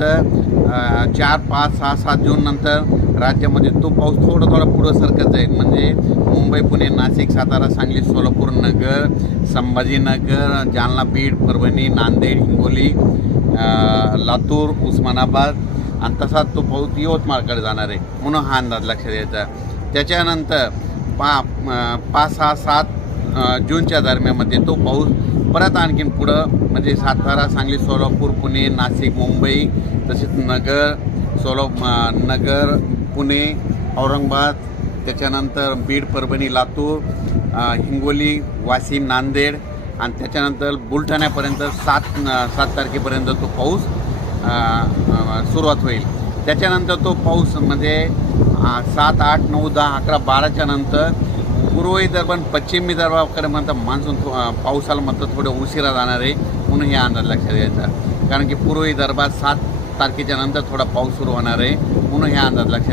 त्याच्यानंतर 4, 5, 6, 7 जून नंतर राज्यामध्ये तो पाऊस थोडा पुढं सरकत जाईल. म्हणजे मुंबई, पुणे, नाशिक, सातारा, सांगली, सोलापूर, नगर, संभाजीनगर, जालना, बीड, परभणी, नांदेड, हिंगोली, लातूर, उस्मानाबाद आणि तसाच तो पाऊस यवतमाळकडे जाणार आहे, म्हणून हा अंदाज लक्षात यायचा. त्याच्यानंतर 5, 6, 7 जूनच्या दरम्यानमध्ये तो पाऊस परत आणखीन पुढं म्हणजे सातारा, सांगली, सोलापूर, पुणे, नाशिक, मुंबई, तसेच नगर, पुणे, औरंगाबाद, त्याच्यानंतर बीड, परभणी, लातूर, हिंगोली, वाशिम, नांदेड आणि त्याच्यानंतर बुलढाण्यापर्यंत 7 तारखेपर्यंत तो पाऊस सुरुवात होईल. त्याच्यानंतर तो पाऊस म्हणजे 7, 8, 9, 10, 11, 12च्या नंतर पूर्व विदर्भ आणि पश्चिम विदर्भाकडे म्हणतात मान्सून पावसाला म्हणतं थोडं उशिरा जाणार आहे, म्हणून हे अंदाज लक्षात घ्यायचा. कारण की पूर्व विदर्भात 7 तारखेच्या नंतर थोडा पाऊस सुरू होणार आहे, म्हणून हे अंदाज लक्षात